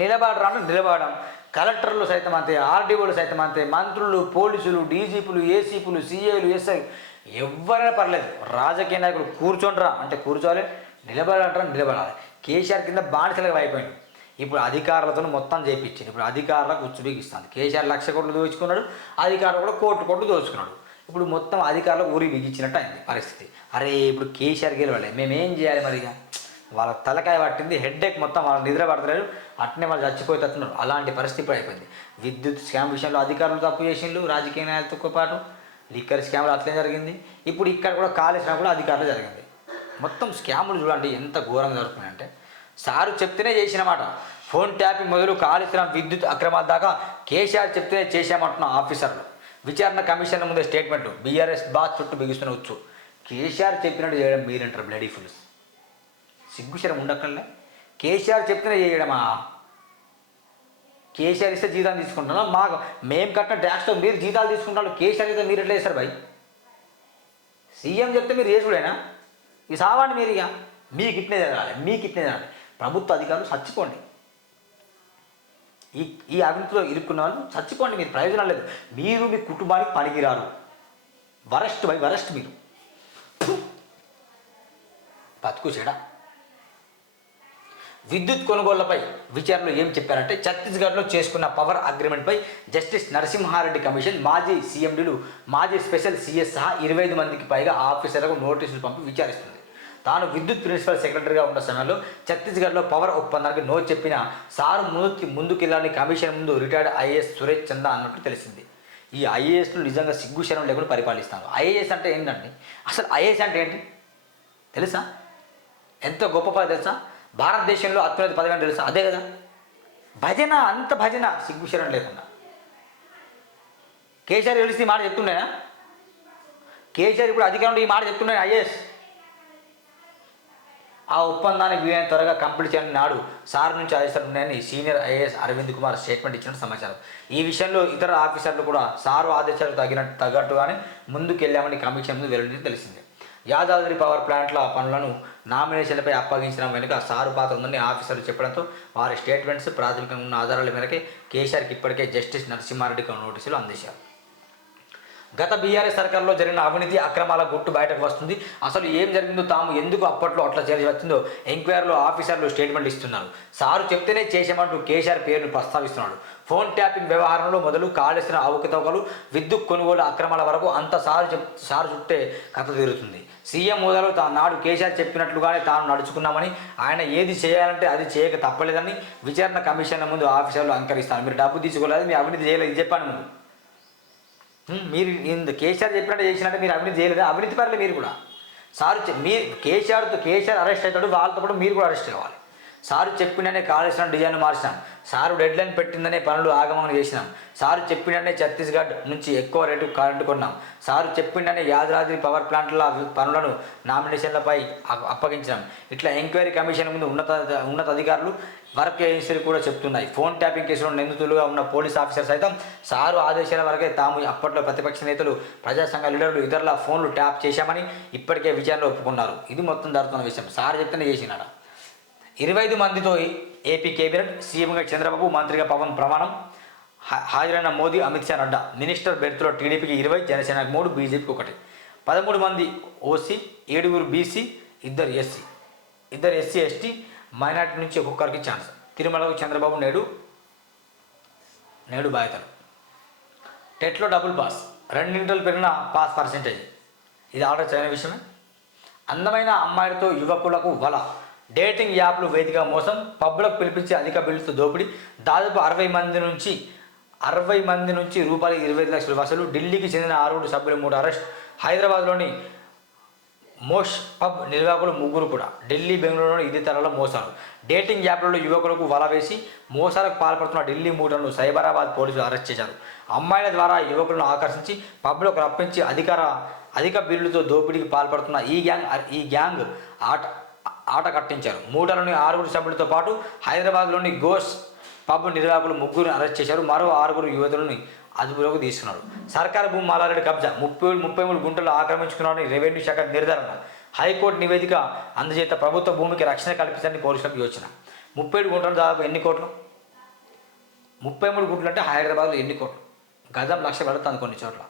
A: నిలబడరా అంటే నిలబడడం. కలెక్టర్లు సైతం అంతే ఆర్డీఓలు సైతం అంతే మంత్రులు పోలీసులు డీజీపీలు ఏసీపీలు సీఏలు ఎస్ఐ ఎవరైనా పర్లేదు. రాజకీయ నాయకులు కూర్చోండిరా అంటే కూర్చోవాలి నిలబడాలంటారా నిలబడాలి. కేసీఆర్ కింద బానిసలుగా అయిపోయింది ఇప్పుడు అధికారులతో మొత్తం చేయించింది ఇప్పుడు అధికారులకు ఉచ్చుబిగిస్తుంది. కేసీఆర్ లక్ష కోట్లు దోచుకున్నాడు అధికారులు కూడా కోర్టు కోట్లు దోచుకున్నాడు. ఇప్పుడు మొత్తం అధికారులకు ఊరి బిగించినట్టు అయింది పరిస్థితి. అరే ఇప్పుడు కేసీఆర్ గెలవాలి. మేమేం చేయాలి మరిగా వాళ్ళ తలకాయ పట్టింది హెడ్ఏక్ మొత్తం వాళ్ళు నిద్ర పడతలేరు అట్నే వాళ్ళు చచ్చిపోయి అలాంటి పరిస్థితి అయిపోయింది. విద్యుత్ స్కామ్ విషయంలో అధికారులు తప్పు చేసిండ్రు రాజకీయ నాయకులతో పాటు. లిక్కర్ స్కామ్లు అట్లే జరిగింది. ఇప్పుడు ఇక్కడ కూడా కాళేశ్వరం కూడా అధికారులు జరిగింది. మొత్తం స్కాములు చూడండి ఎంత ఘోరంగా జరుగుతున్నాయంటే. సారు చెప్తేనే చేసినమాట ఫోన్ ట్యాపింగ్ మొదలు కాళేశ్వరం విద్యుత్ అక్రమాల దాకా కేసీఆర్ చెప్తేనే చేశామంటున్న ఆఫీసర్లు. విచారణ కమిషన్ ముందే స్టేట్మెంట్ బీఆర్ఎస్ బాత్ చుట్టూ బిగుస్తున్న వచ్చు కేసీఆర్ చెప్పినట్టు చేయడం మీరంటారు బ్లడీ ఫుల్స్ సిగ్గుశరం ఉండకుండా కేసీఆర్ చెప్తేనే చేయడమా? కేసీఆర్ ఇస్తే జీతాలు తీసుకుంటున్నా మాకు మేము కట్టిన ట్యాక్స్తో మీరు జీతాలు తీసుకుంటారు కేసీఆర్ అయితే మీరు ఎట్లా చేస్తారు భయ్? సీఎం చెప్తే మీరు చేసుడేనా ఈ సావాండి మీరు ఇక మీకు ఇట్నే జరగాలి మీకు ఇట్నే జరగాలి. ప్రభుత్వ అధికారులు చచ్చిపోండి. ఈ ఈ అవినీతిలో ఇరుక్కున్న వాళ్ళు చచ్చిపోండి. మీరు ప్రయోజనం లేదు. మీరు మీ కుటుంబానికి పనికిరారు. వరస్ట్ బై వరస్ట్ మీరు. బతుకు చెడా. విద్యుత్ కొనుగోళ్ళపై విచారణలో ఏం చెప్పారంటే ఛత్తీస్గఢ్లో చేసుకున్న పవర్ అగ్రిమెంట్పై జస్టిస్ నరసింహారెడ్డి కమిషన్ మాజీ సీఎండీలు మాజీ స్పెషల్ సీఎస్ సహా ఇరవై ఐదు మందికి పైగా ఆఫీసర్లకు నోటీసులు పంపి విచారిస్తుంది. తాను విద్యుత్ ప్రిన్సిపల్ సెక్రటరీగా ఉన్న సమయంలో ఛత్తీస్గఢ్లో పవర్ ఒప్పందానికి నో చెప్పిన సారు ముందుకి ముందుకెళ్ళాలని కమిషన్ ముందు రిటైర్డ్ ఐఏఎస్ సురేష్ చందా అన్నట్టు తెలిసింది. ఈ ఐఏఎస్లు నిజంగా సిగ్గుశరం లేకుండా పరిపాలిస్తాను ఐఏఎస్ అంటే ఏంటండి? అసలు ఐఏఎస్ అంటే ఏంటి? తెలుసా? ఎంత గొప్ప పదవి తెలుసా? భారతదేశంలో అత్యున్నత పదవి అని అదే కదా. భజన అంత భజన సిగ్గుశరం లేకుండా. కేసీఆర్ తెలిసి ఈ మాట చెప్తుండేనా? కేసీఆర్ ఇప్పుడు అధికారంలో ఈ మాట చెప్తున్నాయి ఐఏఎస్. ఆ ఒప్పందాన్ని వీలైన త్వరగా కంప్లీట్ చేయాలని నాడు సార్ నుంచి ఆదేశాలు ఉన్నాయని senior IAS Arvind Kumar statement ఇచ్చిన సమాచారం. ఈ విషయంలో ఇతర ఆఫీసర్లు కూడా సారు ఆదేశాలు తగినట్టు తగ్గట్టుగానే ముందుకెళ్ళామని కమిషన్ ముందు వెల్లడించి తెలిసింది. యాదాద్రి పవర్ ప్లాంట్ల పనులను నామినేషన్లపై అప్పగించిన వెనుక సారు పాత్ర ఉందని ఆఫీసర్లు చెప్పడంతో వారి స్టేట్మెంట్స్ ప్రాథమికంగా ఉన్న ఆధారాల మేరకే కేసీఆర్కి ఇప్పటికే జస్టిస్ నరసింహారెడ్డికి నోటీసులు అందించారు. గత బీఆర్ఎస్ సర్కార్లో జరిగిన అవినీతి అక్రమాల గుట్టు బయటకు వస్తుంది. అసలు ఏం జరిగిందో తాము ఎందుకు అప్పట్లో అట్లా చేసి వచ్చిందో ఎంక్వైరీలో ఆఫీసర్లు స్టేట్మెంట్ ఇస్తున్నారు. సారు చెప్తేనే చేసామంటూ కేసీఆర్ పేరును ప్రస్తావిస్తున్నాడు. ఫోన్ ట్యాపింగ్ వ్యవహారంలో మొదలు కాళేసిన అవకతవకలు విద్యుత్ కొనుగోలు అక్రమాల వరకు అంత సారు చెప్ సారు చుట్టే కథ తీరుతుంది. సీఎం హోదాలో తా నాడు కేసీఆర్ చెప్పినట్లుగానే తాను నడుచుకున్నామని ఆయన ఏది చేయాలంటే అది చేయక తప్పలేదని విచారణ కమిషన్ల ముందు ఆఫీసర్లు అంకరిస్తాను మీరు డబ్బు తీసుకోలేదు మీరు అవినీతి చేయలేదు చెప్పాను ముందు. మీరు ఇంత కేసీఆర్ చెప్పినట్టు చేసినట్టు మీరు అవినీతి చేయలేదు? అవినీతి పర్లేదు మీరు కూడా. సారు మీరు కేసీఆర్తో కేసీఆర్ అరెస్ట్ అవుతాడు వాళ్ళతో పాటు మీరు కూడా అరెస్ట్ కావాలి. సారు చెప్పిననే కాళేశ్వరం డిజైన్ మార్చినాం. సారు డెడ్ లైన్ పెట్టిందనే పనులు ఆగమనం చేసినాం. సారు చెప్పిననే ఛత్తీస్గఢ్ నుంచి ఎక్కువ రేటు కరెంటు కొన్నాం. సారు చెప్పిండనే యాదాద్రి పవర్ ప్లాంట్ల పనులను నామినేషన్లపై అప్పగించినాం. ఇట్లా ఎంక్వైరీ కమిషన్ ముందు ఉన్నత ఉన్నత అధికారులు వర్క్ ఏజెన్సీలు కూడా చెప్తున్నాయి. ఫోన్ ట్యాపింగ్ కేసులో నిందితులుగా ఉన్న పోలీస్ ఆఫీసర్ సైతం సారు ఆదేశాల వరకే తాము అప్పట్లో ప్రతిపక్ష నేతలు ప్రజాసంఘ లీడర్లు ఇతరుల ఫోన్లు ట్యాప్ చేశామని ఇప్పటికే విచారణలో ఒప్పుకున్నారు. ఇది మొత్తం జరుగుతున్న విషయం. సార్ చెప్తేనే చేసినాడ? ఇరవై ఐదు మందితో ఏపీ కేబినెట్ సీఎంగా చంద్రబాబు మంత్రిగా పవన్ ప్రమాణం హాజరైన మోదీ అమిత్ షా నడ్డా మినిస్టర్ బెర్త్లో టీడీపీకి ఇరవై జనసేనకు మూడు బీజేపీకి ఒకటి. పదమూడు మంది ఓసీ ఏడుగురు బీసీ ఇద్దరు ఎస్సీ. ఇద్దరు ఎస్సీ ఎస్టీ మైనార్టీ నుంచి ఒక్కొక్కరికి ఛాన్స్. తిరుమలకు చంద్రబాబు నేడు నేడు బాధ్యతలు. టెట్లో డబుల్ పాస్. రెండింటిలో పెరిగిన పాస్ పర్సెంటేజ్. ఇది ఆర్డర్ చేయని విషయమే. అందమైన అమ్మాయిలతో యువకులకు వల. డేటింగ్ యాప్లు వేదిక మోసం పబ్లకు పిలిపించి అధిక బిల్లుతో దోపిడీ దాదాపు అరవై మంది నుంచి అరవై మంది నుంచి రూపాయలు ఇరవై ఐదు లక్షల వసూలు ఢిల్లీకి చెందిన ఆరుగురు సభ్యులు మూడు అరెస్ట్ హైదరాబాద్లోని మోష్ పబ్ నిర్వాహకులు ముగ్గురు కూడా ఢిల్లీ బెంగళూరులో ఇదే తరలో మోసాలు. డేటింగ్ యాప్లలో యువకులకు వల వేసి మోసాలకు పాల్పడుతున్న ఢిల్లీ మూటలను సైబరాబాద్ పోలీసులు అరెస్ట్ చేశారు. అమ్మాయిల ద్వారా యువకులను ఆకర్షించి పబ్లకు రప్పించి అధికార అధిక బిల్లుతో దోపిడీకి పాల్పడుతున్న ఈ గ్యాంగ్ ఈ గ్యాంగ్ ఆట ఆట కట్టించారు. మూటలోని ఆరుగురు సభ్యులతో పాటు హైదరాబాద్లోని గోస్ పబ్ నిర్వాహకులు ముగ్గురు అరెస్ట్ చేశారు. మరో ఆరుగురు యువతులని అదుపులోకి తీసుకున్నారు. సర్కారు భూమి మాలారెడ్డి కబ్జా. ముప్పై ముప్పై మూడు గుంటలు ఆక్రమించుకున్నారని రెవెన్యూ శాఖ నిర్ధారణ. హైకోర్టు నివేదిక అందజేత ప్రభుత్వ భూమికి రక్షణ కల్పించాలని పోలీసులకు యోచన. ముప్పై ఏడు గుంటలు దాదాపు ఎన్ని కోట్లు? ముప్పై మూడు గుంటలు అంటే హైదరాబాద్లో ఎన్ని కోట్లు? గజం లక్ష పెడుతుంది కొన్ని చోట్ల.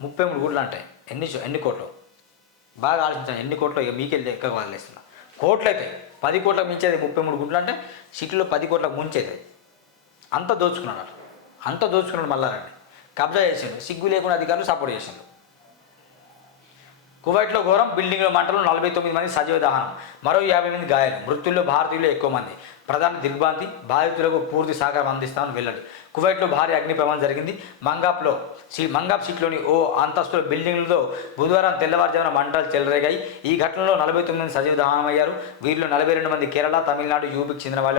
A: ముప్పై మూడు గుంటలు అంటే ఎన్ని ఎన్ని కోట్లు? బాగా ఆలోచించాను ఎన్ని కోట్లు? ఇక మీకెళ్ళి ఎక్క వదిలేస్తున్నా కోట్లు అయితే పది కోట్లకు మించేది ముప్పై మూడు గుంట్లు అంటే సిటీలో పది కోట్లకు ముంచేది. అంత దోచుకున్నాడు అంత దోచుకున్నాడు మల్లారాన్ని కబ్జా చేసిండు. సిగ్గు లేకుండా అధికారులు సపోర్ట్ చేసిండు. కువైట్లో ఘోరం బిల్డింగ్లో మంటలు నలభై తొమ్మిది మంది సజీవ దహనం. మరో యాభై మంది గాయాలు. మృతుల్లో భారతీయులు ఎక్కువ మంది. ప్రధాని దిగ్భ్రాంతి బాధితులకు పూర్తి సహకారం అందిస్తామని వెళ్ళాడు కువైట్లో భారీ అగ్ని ప్రమాదం జరిగింది. మంగాప్లో సీ మంగాప్ సిటీలోని ఓ అంతస్తుల బిల్డింగ్లతో బుధవారం తెల్లవారుజామున మంటలు చెలరేగాయి. ఈ ఘటనలో నలభై తొమ్మిది మంది సజీవ దహనమయ్యారు. వీరిలో నలభై రెండు మంది కేరళ తమిళనాడు యూపీకి చెందిన వాళ్ళు